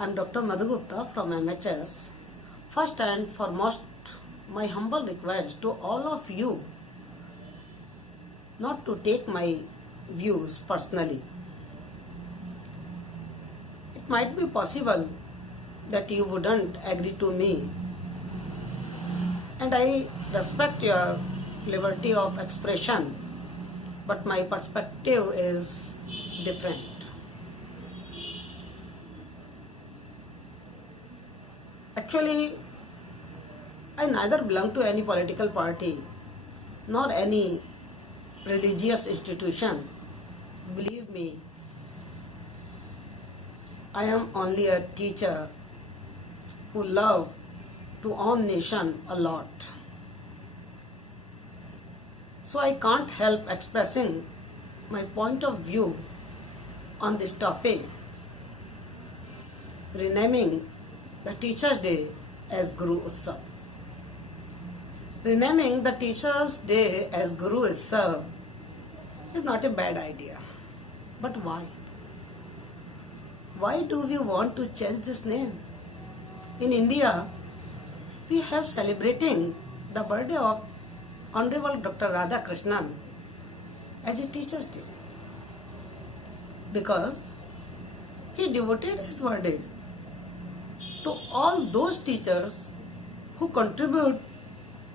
I'm Dr. Madhu Gupta from MHS. First and foremost, my humble request to all of you not to take my views personally. It might be possible that you wouldn't agree to me, and I respect your liberty of expression, but my perspective is different. Actually, I neither belong to any political party nor any religious institution. Believe me, I am only a teacher who love to own nation a lot. So I can't help expressing my point of view on this topic, renaming the Teachers' Day as Guru Utsav. Renaming the Teachers' Day as Guru Utsav is not a bad idea. But why? Why do we want to change this name? In India, we have celebrating the birthday of Honorable Dr. Radhakrishnan as a Teacher's Day because he devoted his birthday to all those teachers who contribute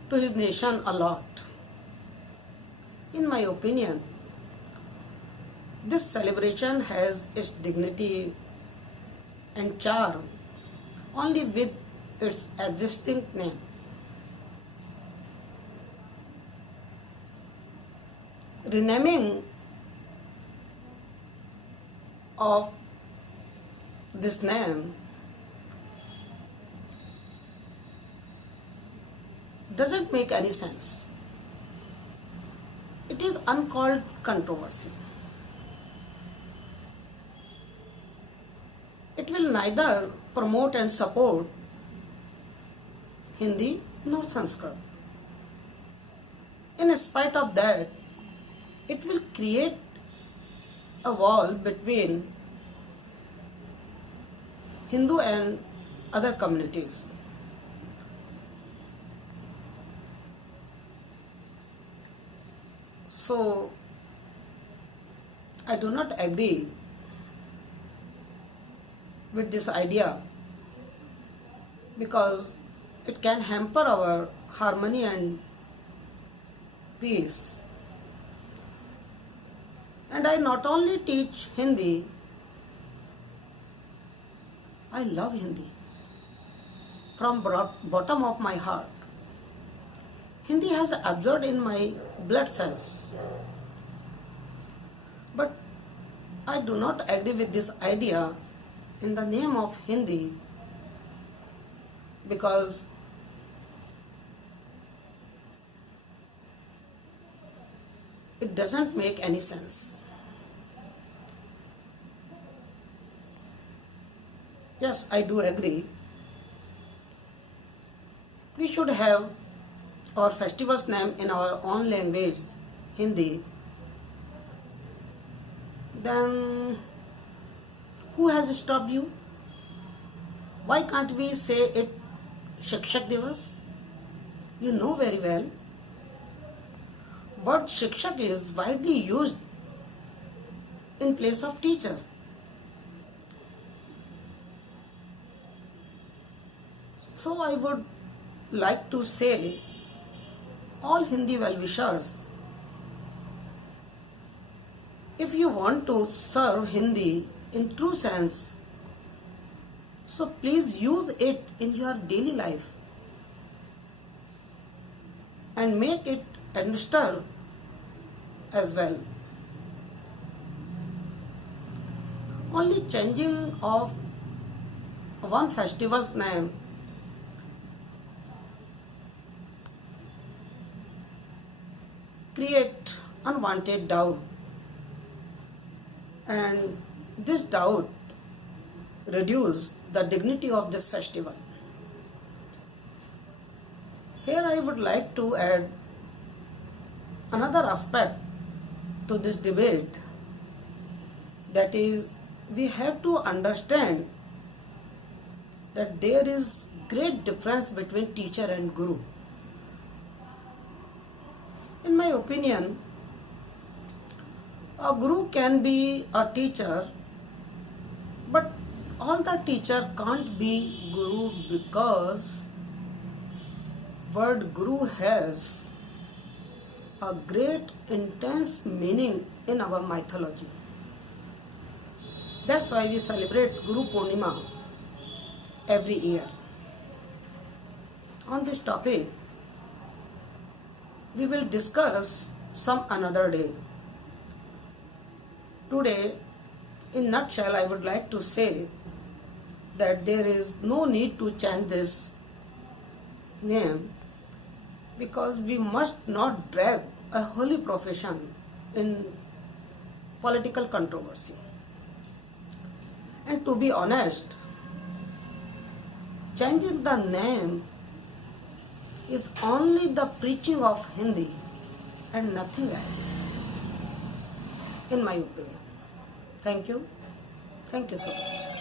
to his nation a lot. In my opinion, this celebration has its dignity and charm only with its existing name. Renaming of this name doesn't make any sense. It is uncalled controversy. It will neither promote and support Hindi nor Sanskrit. In spite of that, it will create a wall between Hindu and other communities. So, I do not agree with this idea because it can hamper our harmony and peace. And I not only teach Hindi, I love Hindi from bottom of my heart. Hindi has absorbed in my blood cells. But I do not agree with this idea in the name of Hindi because it doesn't make any sense. Yes, I do agree. We should have our festival's name in our own language, Hindi. Then who has stopped you? Why can't we say it Shikshak Divas? You know very well. Word Shikshak is widely used in place of teacher. So I would like to say all Hindi well-wishers, if you want to serve Hindi in true sense, so please use it in your daily life and make it understood as well. Only changing of one festival's name create unwanted doubt, and this doubt reduce the dignity of this festival. Here I would like to add another aspect to this debate, that is, we have to understand that there is great difference between teacher and guru. In my opinion, a guru can be a teacher, but all the teacher can't be guru, because word guru has a great intense meaning in our mythology. That's why we celebrate Guru Purnima every year. On this topic, we will discuss some another day. Today, in nutshell, I would like to say that there is no need to change this name, because we must not drag a holy profession in political controversy. And to be honest, changing the name is only the preaching of Hindi and nothing else, in my opinion. Thank you. Thank you so much.